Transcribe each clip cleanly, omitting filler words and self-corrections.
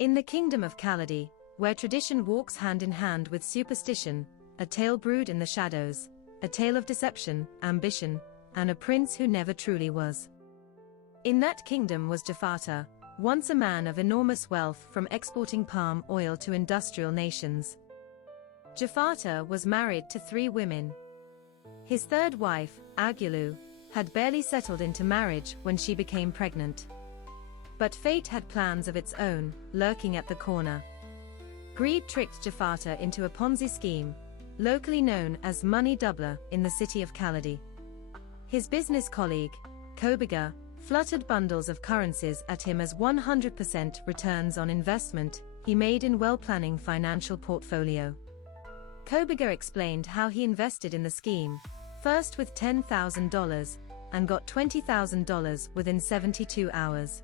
In the Kingdom of Kaladi, where tradition walks hand in hand with superstition, a tale brewed in the shadows, a tale of deception, ambition, and a prince who never truly was. In that kingdom was Jafata, once a man of enormous wealth from exporting palm oil to industrial nations. Jafata was married to 3 women. His third wife, Agulu, had barely settled into marriage when she became pregnant. But fate had plans of its own, lurking at the corner. Greed tricked Jafata into a Ponzi scheme, locally known as Money Doubler, in the city of Kaladi. His business colleague, Kobiga, fluttered bundles of currencies at him as 100% returns on investment he made in well-planning financial portfolio. Kobiga explained how he invested in the scheme, first with $10,000, and got $20,000 within 72 hours.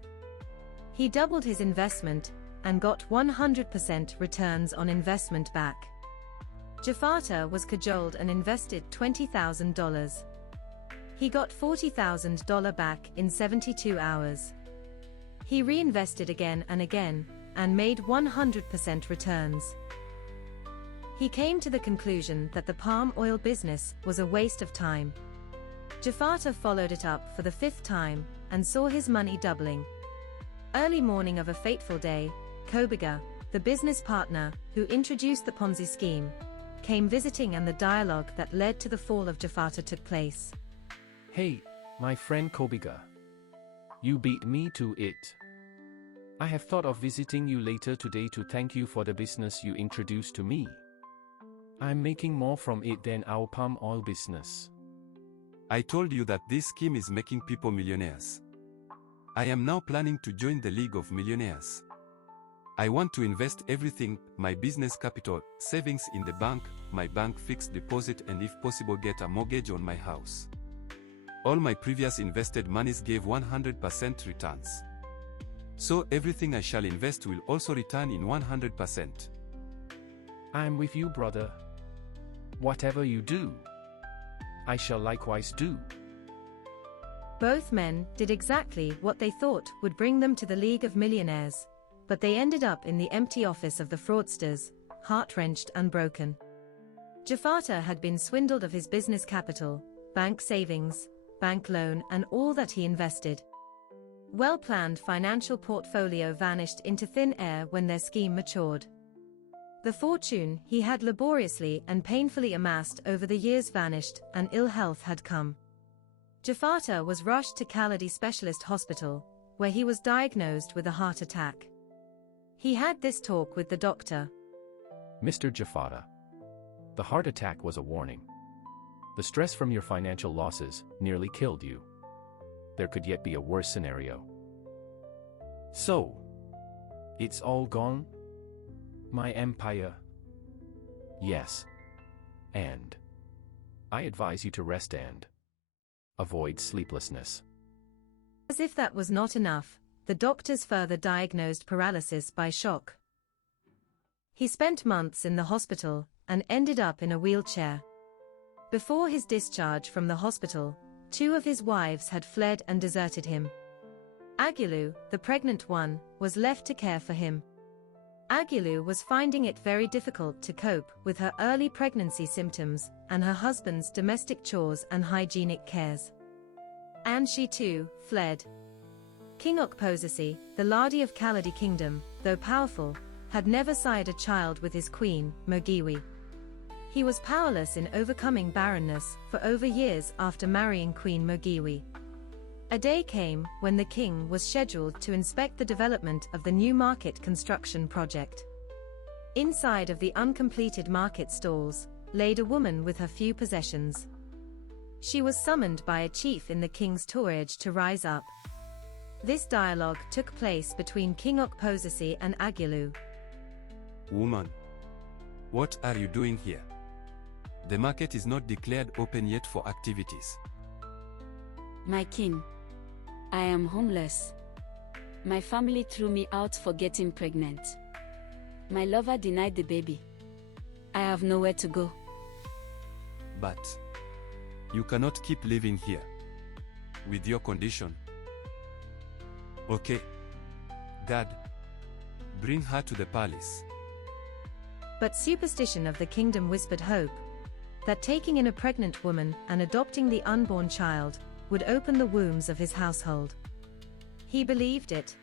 He doubled his investment, and got 100% returns on investment back. Jafata was cajoled and invested $20,000. He got $40,000 back in 72 hours. He reinvested again and made 100% returns. He came to the conclusion that the palm oil business was a waste of time. Jafata followed it up for the 5th time, and saw his money doubling. Early morning of a fateful day, Kobiga, the business partner who introduced the Ponzi scheme, came visiting, and the dialogue that led to the fall of Jafata took place. Hey, my friend Kobiga. You beat me to it. I have thought of visiting you later today to thank you for the business you introduced to me. I'm making more from it than our palm oil business. I told you that this scheme is making people millionaires. I am now planning to join the League of Millionaires. I want to invest everything, my business capital, savings in the bank, my bank fixed deposit, and if possible get a mortgage on my house. All my previous invested monies gave 100% returns. So everything I shall invest will also return in 100%. I'm with you, brother. Whatever you do, I shall likewise do. Both men did exactly what they thought would bring them to the League of Millionaires, but they ended up in the empty office of the fraudsters, heart-wrenched and broken. Jafata had been swindled of his business capital, bank savings, bank loan, and all that he invested. Well-planned financial portfolio vanished into thin air when their scheme matured. The fortune he had laboriously and painfully amassed over the years vanished, and ill health had come. Jafata was rushed to Kaladi Specialist Hospital, where he was diagnosed with a heart attack. He had this talk with the doctor. Mr. Jafata, the heart attack was a warning. The stress from your financial losses nearly killed you. There could yet be a worse scenario. So, it's all gone? My empire? Yes. And I advise you to rest and avoid sleeplessness. As if that was not enough, the doctors further diagnosed paralysis by shock. He spent months in the hospital and ended up in a wheelchair. Before his discharge from the hospital, 2 of his wives had fled and deserted him. Agulu, the pregnant one, was left to care for him. Agulu was finding it very difficult to cope with her early pregnancy symptoms and her husband's domestic chores and hygienic cares. And she too fled. King Oosy, the Ladi of Kaladi Kingdom, though powerful, had never sired a child with his queen, Mogiwi. He was powerless in overcoming barrenness for over years after marrying Queen Mogiwi. A day came when the king was scheduled to inspect the development of the new market construction project. Inside of the uncompleted market stalls laid a woman with her few possessions. She was summoned by a chief in the king's tourage to rise up. This dialogue took place between King Oosy and Agulu. Woman, what are you doing here? The market is not declared open yet for activities. My king, I am homeless. My family threw me out for getting pregnant. My lover denied the baby. I have nowhere to go. But you cannot keep living here with your condition. Okay. God bring her to the palace. But superstition of the kingdom whispered hope that taking in a pregnant woman and adopting the unborn child would open the wombs of his household. He believed it.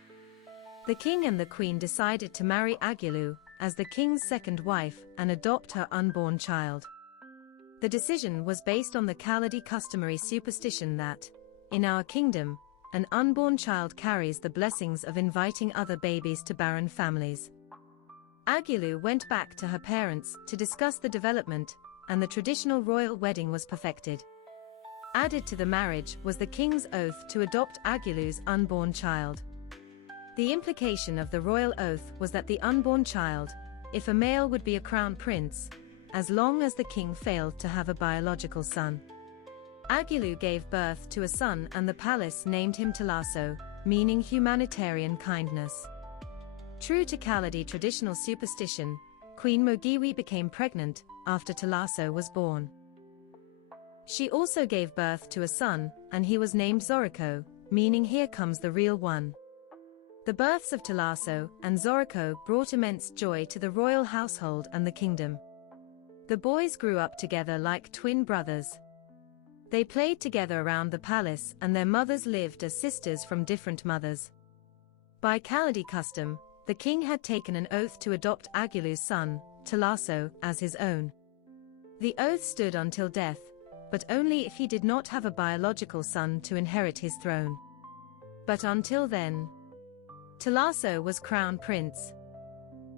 The king and the queen decided to marry Agulu as the king's second wife and adopt her unborn child. The decision was based on the Kaladi customary superstition that, in our kingdom, an unborn child carries the blessings of inviting other babies to barren families. Agulu went back to her parents to discuss the development, and the traditional royal wedding was perfected. Added to the marriage was the king's oath to adopt Agulu's unborn child. The implication of the royal oath was that the unborn child, if a male, would be a crown prince, as long as the king failed to have a biological son. Agulu gave birth to a son and the palace named him Tolaso, meaning humanitarian kindness. True to Kaladi traditional superstition, Queen Mogiwi became pregnant after Tolaso was born. She also gave birth to a son, and he was named Zoriko, meaning here comes the real one. The births of Tolaso and Zoriko brought immense joy to the royal household and the kingdom. The boys grew up together like twin brothers. They played together around the palace, and their mothers lived as sisters from different mothers. By Kaladi custom, the king had taken an oath to adopt Agulu's son, Tolaso, as his own. The oath stood until death, but only if he did not have a biological son to inherit his throne. But until then, Tolaso was crown prince.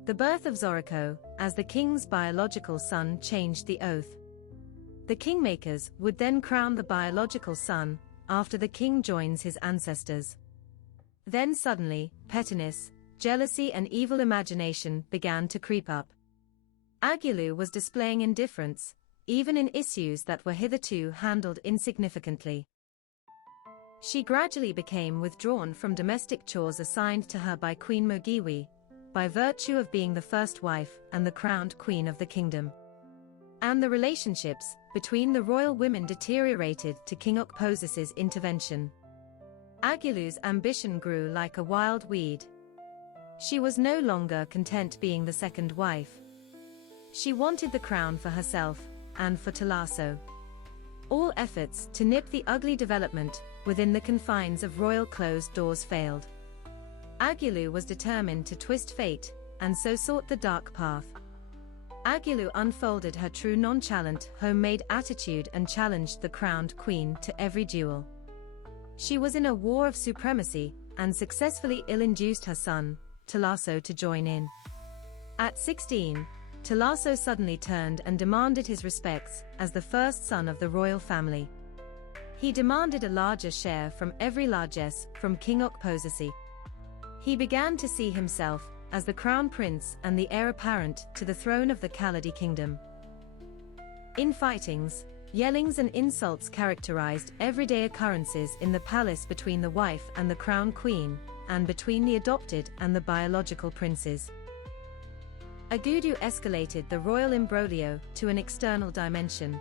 The birth of Zoriko, as the king's biological son, changed the oath. The kingmakers would then crown the biological son, after the king joins his ancestors. Then suddenly, pettiness, jealousy and evil imagination began to creep up. Agulu was displaying indifference, even in issues that were hitherto handled insignificantly. She gradually became withdrawn from domestic chores assigned to her by Queen Mogiwi, by virtue of being the first wife and the crowned queen of the kingdom. And the relationships between the royal women deteriorated to King Okposis's intervention. Agulu's ambition grew like a wild weed. She was no longer content being the second wife. She wanted the crown for herself, and for Tolaso. All efforts to nip the ugly development within the confines of royal closed doors failed. Agulu was determined to twist fate, and so sought the dark path. Agulu unfolded her true nonchalant, homemade attitude and challenged the crowned queen to every duel. She was in a war of supremacy, and successfully ill-induced her son, Tolaso, to join in. At 16, Tolaso suddenly turned and demanded his respects as the first son of the royal family. He demanded a larger share from every largesse from King Okposisi. He began to see himself as the crown prince and the heir apparent to the throne of the Kaladi kingdom. Infightings, yellings and insults characterized everyday occurrences in the palace between the wife and the crown queen, and between the adopted and the biological princes. Agulu escalated the royal imbroglio to an external dimension.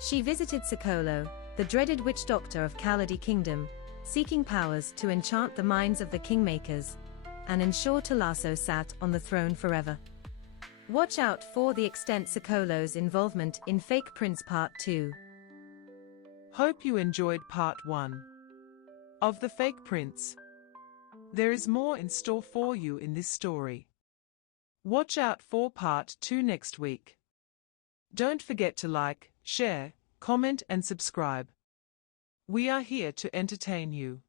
She visited Sikolo, the dreaded witch doctor of Kaladi kingdom, seeking powers to enchant the minds of the kingmakers, and ensure Tolaso sat on the throne forever. Watch out for the extent Sikolo's involvement in Fake Prince Part 2. Hope you enjoyed Part 1 of The Fake Prince. There is more in store for you in this story. Watch out for Part 2 next week. Don't forget to like, share, comment and subscribe. We are here to entertain you.